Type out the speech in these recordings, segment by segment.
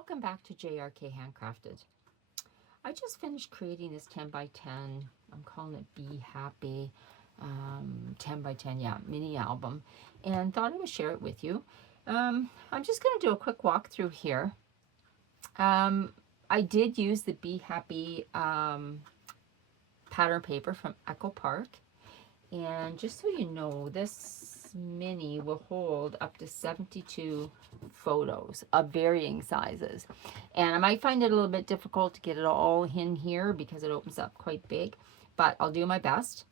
Welcome back to JRK Handcrafted. I just finished creating this 10 by 10, I'm calling it Be Happy 10 by 10, yeah, mini album, and thought I would share it with you. I'm just going to do a quick walkthrough here. I did use the Be Happy pattern paper from Echo Park, and just so you know, this mini will hold up to 72 photos of varying sizes. And I might find it a little bit difficult to get it all in here because it opens up quite big, but I'll do my best.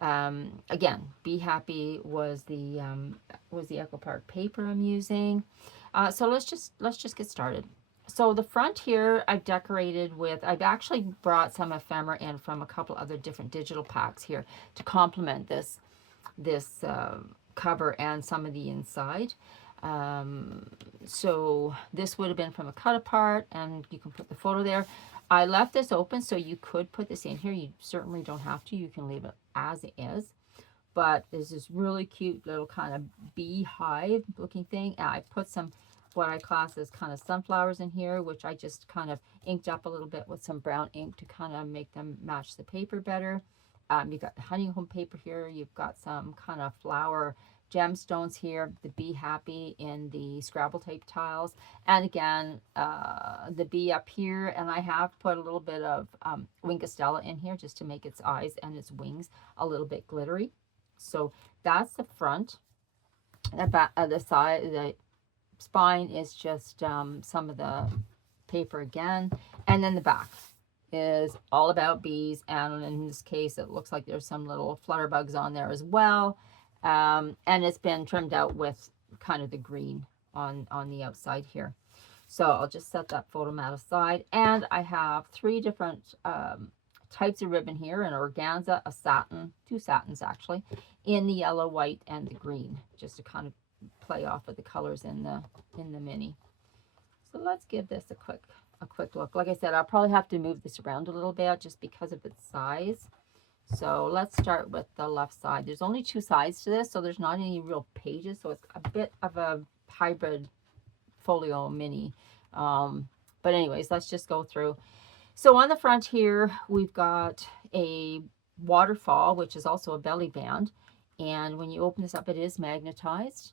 Again, Be Happy was the Echo Park paper I'm using. So let's just get started. So the front here I've decorated with, I've actually brought some ephemera in from a couple other different digital packs here to complement this cover and some of the inside. So this would have been from a cut apart, and you can put the photo there. I left this open so you could put this in here. You certainly don't have to. You can leave it as is. But there's this really cute little kind of beehive looking thing. And I put some what I class as kind of sunflowers in here, which I just kind of inked up a little bit with some brown ink to kind of make them match the paper better. You've got the honeycomb paper here. You've got some kind of flower gemstones here, the Be Happy in the Scrabble tape tiles. And again, the bee up here. And I have put a little bit of Wingastella in here just to make its eyes and its wings a little bit glittery. So that's the front. The side, the spine is just some of the paper again. And then the back is all about bees, and in this case it looks like there's some little flutter bugs on there as well, and it's been trimmed out with kind of the green on the outside here. So I'll just set that photo mat aside, and I have three different types of ribbon here: an organza, a satin, two satins actually, in the yellow, white, and the green, just to kind of play off of the colors in the mini. So let's give this a quick look. Like I said, I'll probably have to move this around a little bit just because of its size. So let's start with the left side. There's only two sides to this, so there's not any real pages. So it's a bit of a hybrid folio mini. But anyways, let's just go through. So on the front here, we've got a waterfall, which is also a belly band. And when you open this up, it is magnetized.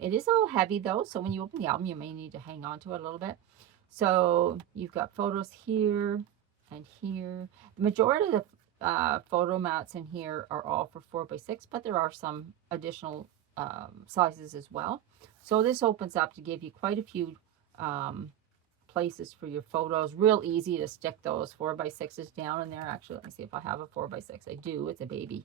It is a little heavy though, so when you open the album, you may need to hang on to it a little bit. So you've got photos here and here. The majority of the photo mats in here are all for 4x6, but there are some additional sizes as well. So this opens up to give you quite a few places for your photos. Real easy to stick those 4x6s down in there. Actually, let me see if I have a 4x6. I do. It's a baby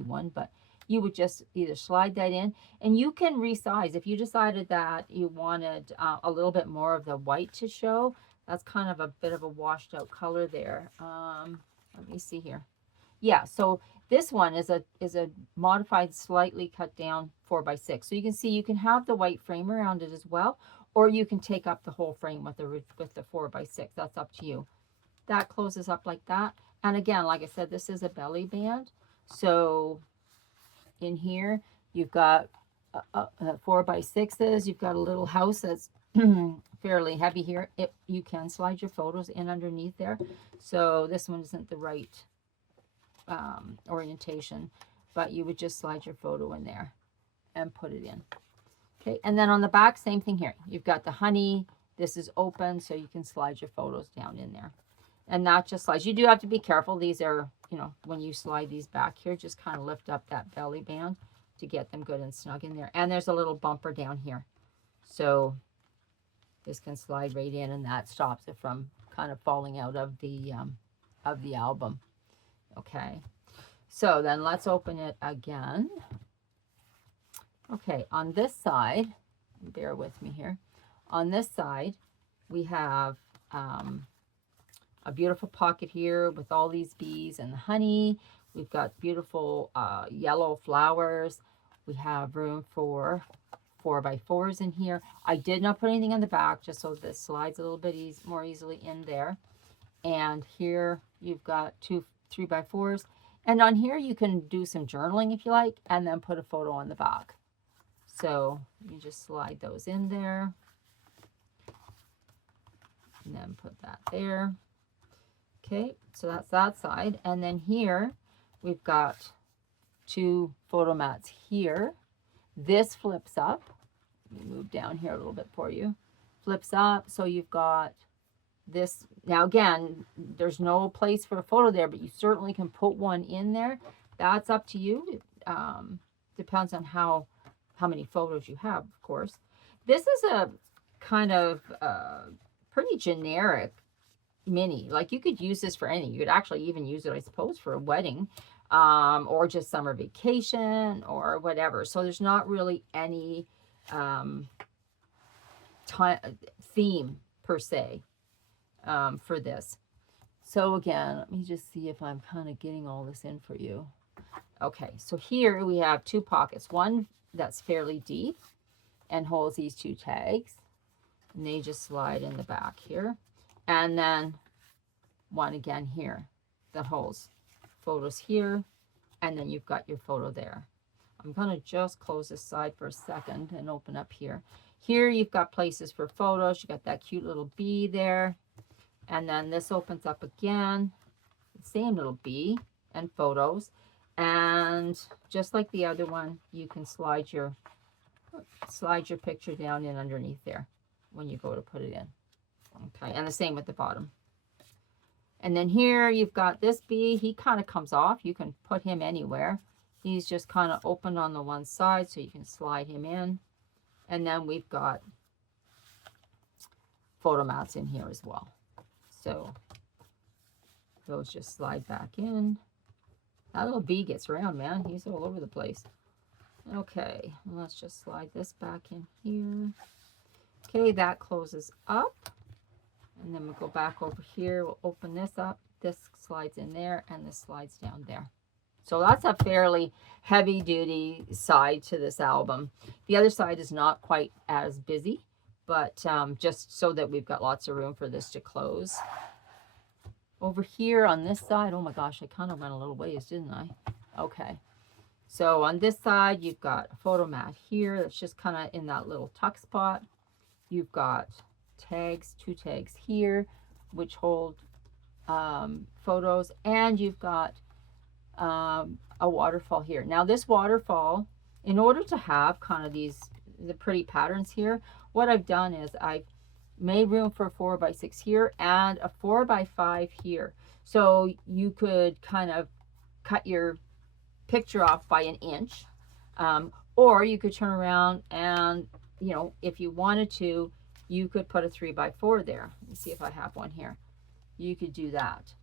one, but you would just either slide that in, and you can resize if you decided that you wanted a little bit more of the white to show. That's kind of a bit of a washed out color there. Let me see here. Yeah, so this one is a modified, slightly cut down 4x6. So you can see you can have the white frame around it as well, or you can take up the whole frame with the 4x6. That's up to you. That closes up like that. And again, like I said, this is a belly band. So in here, you've got 4x6s. You've got a little house that's fairly heavy here. You can slide your photos in underneath there. So this one isn't the right orientation, but you would just slide your photo in there and put it in. Okay, and then on the back, same thing here. You've got the honey. This is open, so you can snide your photos down in there. And not just slides. You do have to be careful. These are, you know, when you slide these back here, just kind of lift up that belly band to get them good and snug in there. And there's a little bumper down here. So this can slide right in, and that stops it from kind of falling out of the album. Okay. So then let's open it again. Okay, on this side, bear with me here. On this side, we have a beautiful pocket here with all these bees and the honey. We've got beautiful yellow flowers. We have room for 4x4s in here. I did not put anything on the back just so this slides a little bit more easily in there. And here you've got two 3x4s. And on here you can do some journaling if you like, and then put a photo on the back. So you just slide those in there. then put that there. Okay, so that's that side. And then here we've got 2 photo mats here. This flips up. Let me move down here a little bit for you. Flips up, so you've got this. Now again, there's no place for a photo there, but you certainly can put one in there. That's up to you. Depends on how many photos you have, of course. This is a kind of pretty generic mini. Like, you could use this for anything. You could actually even use it, I suppose, for a wedding, or just summer vacation or whatever. So there's not really any theme per se for this. So again, let me just see if I'm kind of getting all this in for you. Okay, so here we have 2 pockets. One that's fairly deep and holds these 2 tags, and they just slide in the back here. And then one again here that holds photos here, and then you've got your photo there. I'm going to just close this side for a second and open up here. Here you've got places for photos. You got that cute little bee there. And then this opens up again, same little bee and photos. And just like the other one, you can slide your picture down in underneath there when you go to put it in. Okay, and the same with the bottom. And then here you've got this bee. He kind of comes off. You can put him anywhere. He's just kind of open on the one side, so you can slide him in. And then we've got photo mats in here as well. So those just slide back in. That little bee gets around, man. He's all over the place. Okay, let's just slide this back in here. Okay, that closes up. And then we'll go back over here. We'll open this up. This slides in there, and this slides down there. So that's a fairly heavy-duty side to this album. The other side is not quite as busy, but just so that we've got lots of room for this to close. Over here on this side, oh my gosh, I kind of went a little ways, didn't I? Okay. So on this side, you've got a photo mat here that's just kind of in that little tuck spot. You've got tags, 2 tags here, which hold photos, and you've got a waterfall here. Now this waterfall, in order to have kind of the pretty patterns here, what I've done is I've made room for a 4x6 here and a 4x5 here. So you could kind of cut your picture off by 1 inch, or you could turn around and, you know, if you wanted to, you could put a 3x4 there. Let me see if I have one here. You could do that.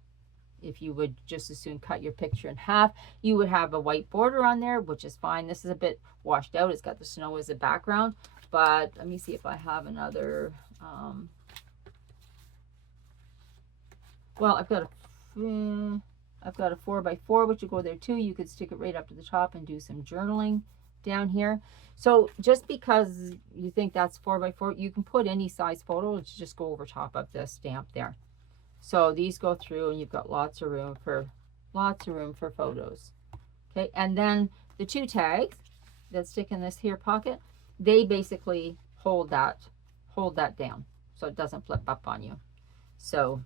If you would just as soon cut your picture in half, you would have a white border on there, which is fine. This is a bit washed out. It's got the snow as a background, but let me see if I have another. Well, I've got a 4x4, which would go there too. You could stick it right up to the top and do some journaling down here. So just because you think that's 4x4, you can put any size photo. Let's just go over top of the stamp there. So these go through, and you've got lots of room for photos. Okay, and then the 2 tags that stick in this here pocket, they basically hold that down so it doesn't flip up on you. So,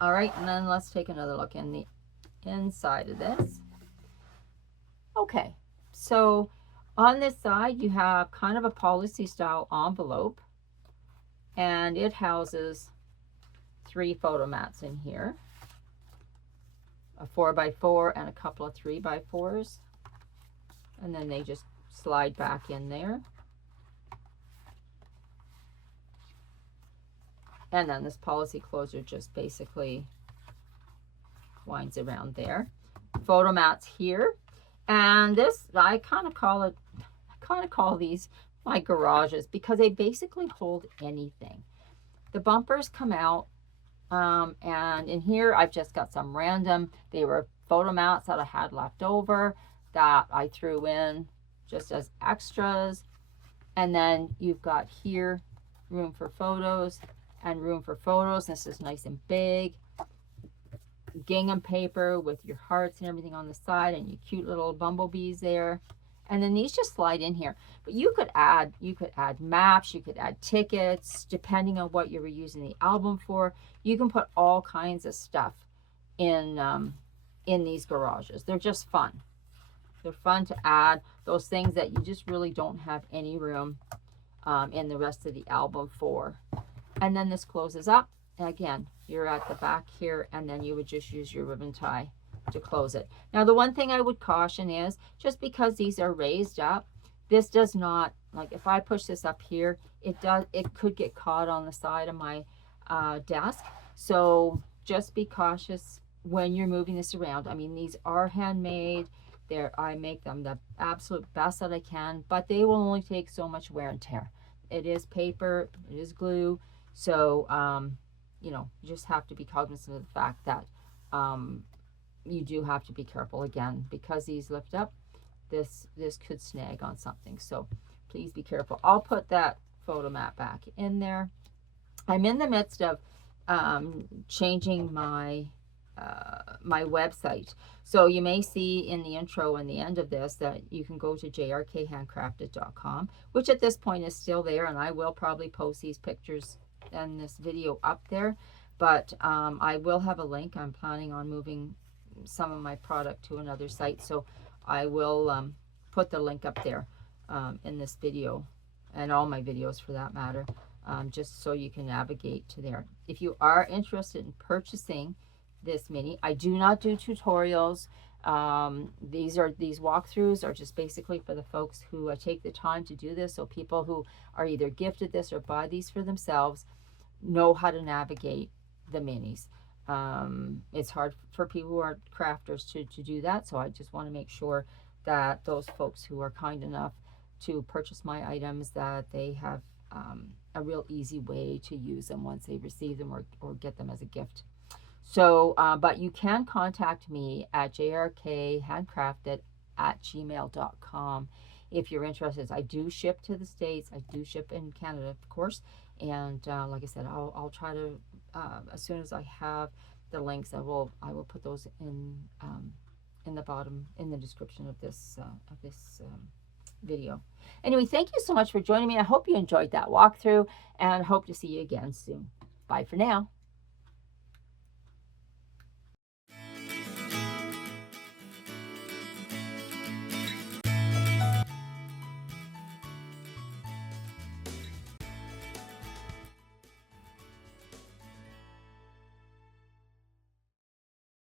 all right, and then let's take another look in the inside of this. Okay, so on this side you have kind of a policy style envelope, and it houses 3 photo mats in here, a 4x4 and a couple of 3x4s, and then they just slide back in there. And then this policy closer just basically winds around there. Photo mats here, and this I kind of call these my garages, because they basically hold anything. The bumpers come out, and in here I've just got some random, they were photo mats that I had left over that I threw in just as extras. And then you've got here room for photos and room for photos. This is nice and big. Gingham paper with your hearts and everything on the side, and your cute little bumblebees there. And then these just slide in here. But you could add maps, you could add tickets, depending on what you were using the album for. You can put all kinds of stuff in these garages. They're just fun. They're fun to add those things that you just really don't have any room in the rest of the album for. And then this closes up. And again, you're at the back here, and then you would just use your ribbon tie to close it. Now, the one thing I would caution is, just because these are raised up, this does not, like if I push this up here, it could get caught on the side of my desk. So just be cautious when you're moving this around. I mean, these are handmade. I make them the absolute best that I can, but they will only take so much wear and tear. It is paper, it is glue, so you know, you just have to be cognizant of the fact that you do have to be careful again, because these lift up. This could snag on something, so please be careful. I'll put that photo mat back in there. I'm in the midst of changing my my website. So you may see in the intro and the end of this that you can go to jrkhandcrafted.com, which at this point is still there, and I will probably post these pictures and this video up there. But I will have a link. I'm planning on moving some of my product to another site, so I will put the link up there in this video, and all my videos for that matter, just so you can navigate to there. If you are interested in purchasing this mini, I do not do tutorials. These walkthroughs are just basically for the folks who take the time to do this, so people who are either gifted this or buy these for themselves know how to navigate the minis. It's hard for people who are crafters to do that, so I just want to make sure that those folks who are kind enough to purchase my items, that they have a real easy way to use them once they receive them or get them as a gift. So, but you can contact me at jrkhandcrafted@gmail.com if you're interested. I do ship to the States. I do ship in Canada, of course. And like I said, I'll try to, as soon as I have the links, I will put those in the bottom, in the description of this video. Anyway, thank you so much for joining me. I hope you enjoyed that walkthrough, and hope to see you again soon. Bye for now.